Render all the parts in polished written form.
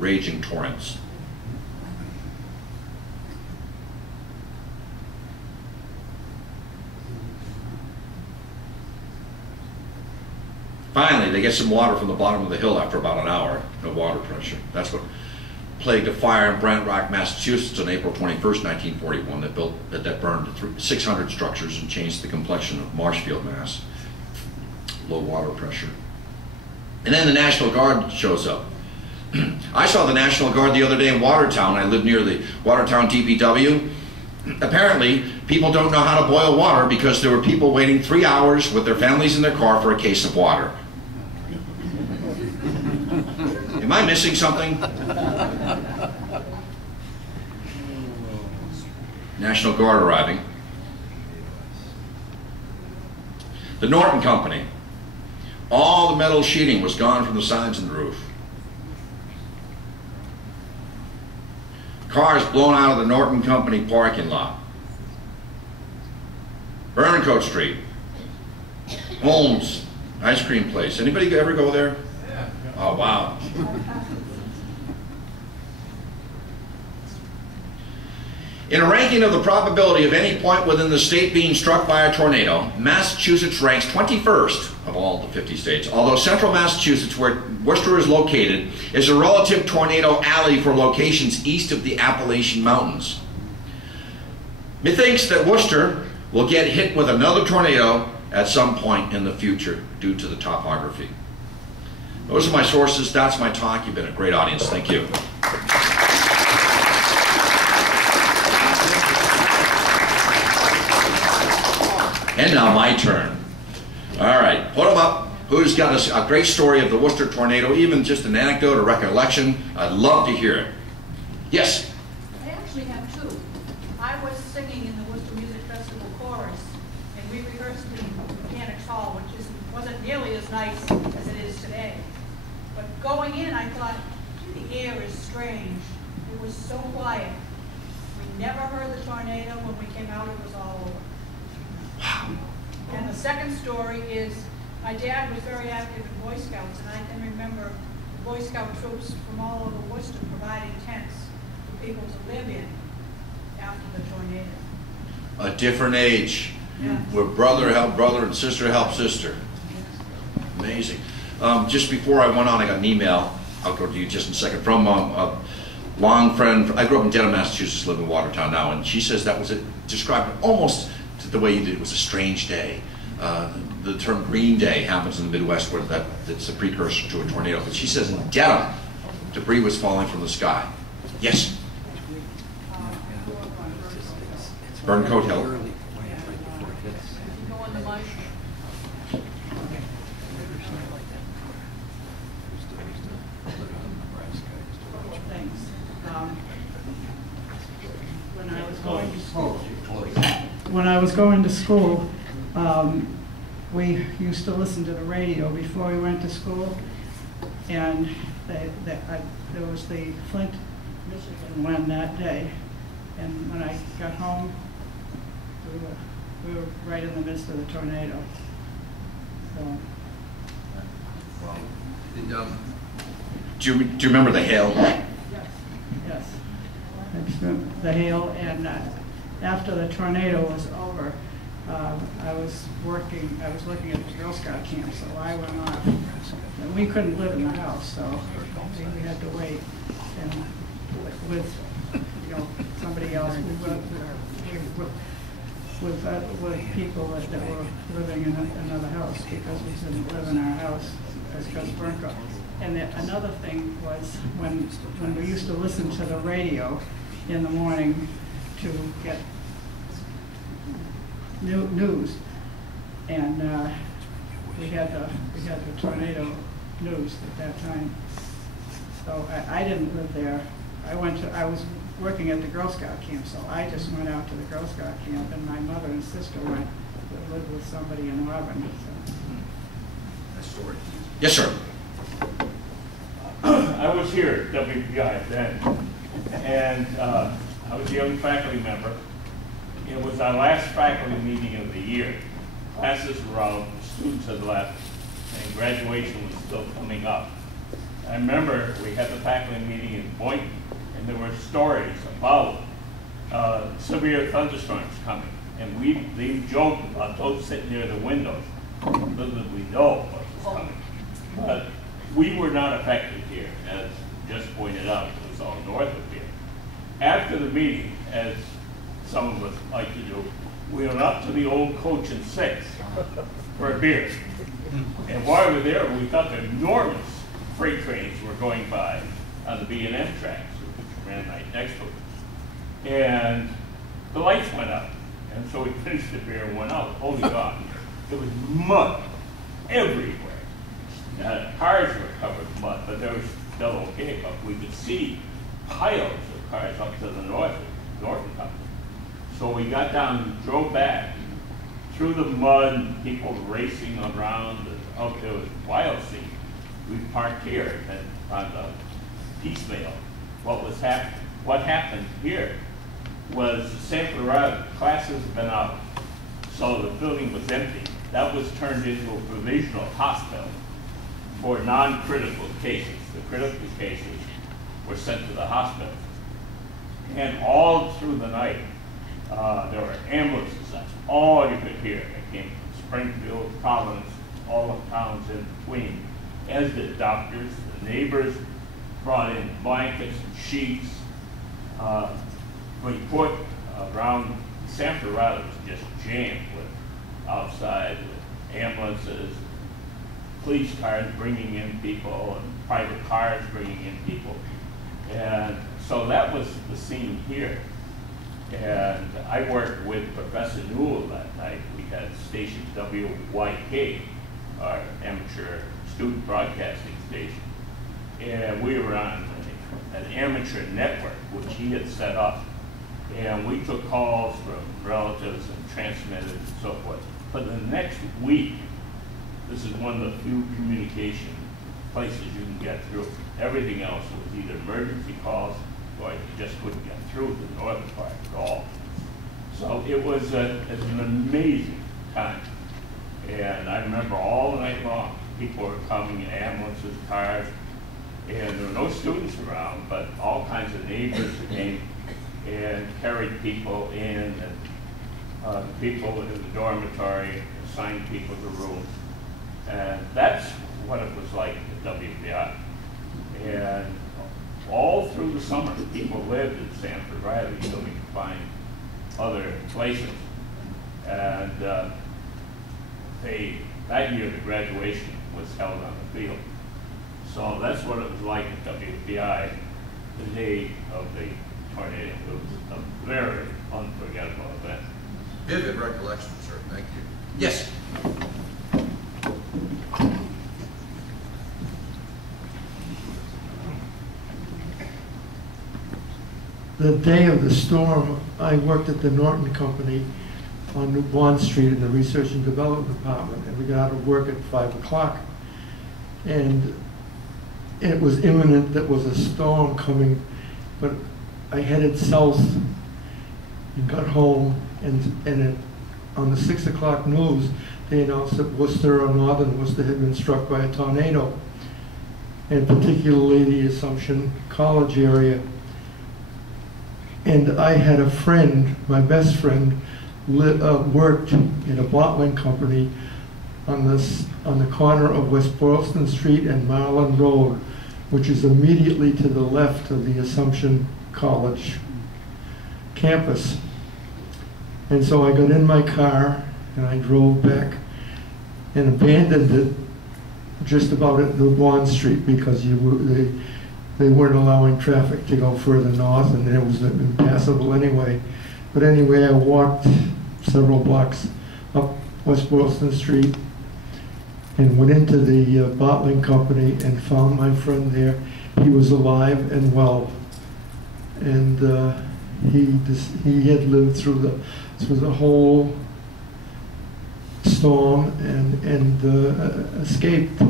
raging torrents. Finally, they get some water from the bottom of the hill after about an hour, no water pressure. That's what plagued a fire in Brant Rock, Massachusetts on April 21st, 1941 that burned 600 structures and changed the complexion of Marshfield, Mass. Low water pressure. And then the National Guard shows up. I saw the National Guard the other day in Watertown. I live near the Watertown DPW. Apparently, people don't know how to boil water because there were people waiting 3 hours with their families in their car for a case of water. Am I missing something? National Guard arriving. The Norton Company. All the metal sheeting was gone from the sides and the roof. Cars blown out of the Norton Company parking lot. Burncoat Street. Holmes ice cream place. Anybody ever go there? Oh, wow. In a ranking of the probability of any point within the state being struck by a tornado, Massachusetts ranks 21st of all the 50 states, although central Massachusetts, where Worcester is located, is a relative tornado alley for locations east of the Appalachian Mountains. Methinks that Worcester will get hit with another tornado at some point in the future due to the topography. Those are my sources. That's my talk. You've been a great audience. Thank you. And now my turn. All right, put them up. Who's got a great story of the Worcester tornado, even just an anecdote or recollection? I'd love to hear it. Yes? I actually have two. I was singing in the Worcester Music Festival chorus, and we rehearsed in Mechanics Hall, which wasn't nearly as nice as it is today. But going in, I thought, gee, the air is strange. It was so quiet. We never heard the tornado. When we came out, it was all over. Wow. And the second story is, my dad was very active in Boy Scouts, and I can remember Boy Scout troops from all over Worcester providing tents for people to live in after the tornado. A different age, Yeah. where brother helped brother and sister helped sister. Amazing. Just before I went on, I got an email. I'll go to you just in a second, from a long friend. I grew up in Dedham, Massachusetts, live in Watertown now, and she says that was it, described almost the way you did. It was a strange day. The term Green Day happens in the Midwest, where that's a precursor to a tornado. But she says in Dedham, debris was falling from the sky. Yes? Burncoat Hill. When I was going to school, we used to listen to the radio before we went to school, and there was the Flint, Michigan one that day, and when I got home, we were right in the midst of the tornado. So. Do you remember the hail? Yes, yes. I just remember the hail, and after the tornado was over, I was looking at the Girl Scout camp, so I went off. And we couldn't live in the house, so we had to wait. And with somebody else, with people that were living in another house, because we couldn't live in our house because burnt up. And another thing was when we used to listen to the radio in the morning to get news, and we had the tornado news at that time. So I didn't live there. I was working at the Girl Scout camp, so I just went out to the Girl Scout camp, and my mother and sister went to live with somebody in Auburn. So. That story. Yes, sir. I was here at WPI then, and I was a young faculty member. It was our last faculty meeting of the year. Classes were out, students had left, and graduation was still coming up. I remember we had the faculty meeting in Boynton, and there were stories about severe thunderstorms coming. And they joked about those sitting near the windows. Little did we know what was coming. But we were not affected here, as just pointed out. It was all north of here. After the meeting, as some of us like to do, we went up to the old Coach and Six for a beer. And while we were there, we thought the enormous freight trains were going by on the B&M tracks, which ran right next to it. And the lights went up. And so we finished the beer and went out. Holy God, there was mud everywhere. Cars were covered in mud, but there was still okay. But we could see piles of cars up to the north of company. So we got down and drove back through the mud, and people racing around. Oh, it was wild scene. We parked here and on the piecemeal. What happened here was Sanford Rod classes had been out, so the building was empty. That was turned into a provisional hospital for non-critical cases. The critical cases were sent to the hospital. And all through the night, there were ambulances. That's all you could hear. They came from Springfield, Providence, all the towns in between, as did doctors. The neighbors brought in blankets and sheets. We put around Sanford Riley was just jammed with outside with ambulances, police cars bringing in people, and private cars bringing in people. And so that was the scene here. And I worked with Professor Newell that night. We had station WYK, our amateur student broadcasting station. And we were on an amateur network, which he had set up. And we took calls from relatives and transmitted and so forth. But the next week, this is one of the few communication places you can get through. Everything else was either emergency calls or you just couldn't get through the northern part at all. So it was an amazing time. And I remember all night long, people were coming in ambulances, cars, and there were no students around, but all kinds of neighbors who came and carried people in, and people in the dormitory, assigned people to rooms. And that's what it was like at WPI. And all through the summer, people lived in Sanford Riley so we could find other places. And that year, the graduation was held on the field. So that's what it was like at WPI the day of the tornado. It was a very unforgettable event. Vivid recollection, sir. Thank you. Yes. The day of the storm, I worked at the Norton Company on New Bond Street in the Research and Development Department, and we got out of work at 5 o'clock. And it was imminent that was a storm coming, but I headed south and got home, and on the 6 o'clock news, they announced that Worcester or northern Worcester had been struck by a tornado, and particularly the Assumption College area. And I had a friend, my best friend, worked in a bottling company on the corner of West Boylston Street and Marlin Road, which is immediately to the left of the Assumption College campus. And so I got in my car and I drove back and abandoned it just about at New Bond Street because they weren't allowing traffic to go further north, and it was impassable anyway. But anyway, I walked several blocks up West Boylston Street and went into the bottling company and found my friend there. He was alive and well, and he had lived through the whole storm and escaped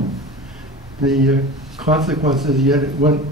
the consequences. Yet it went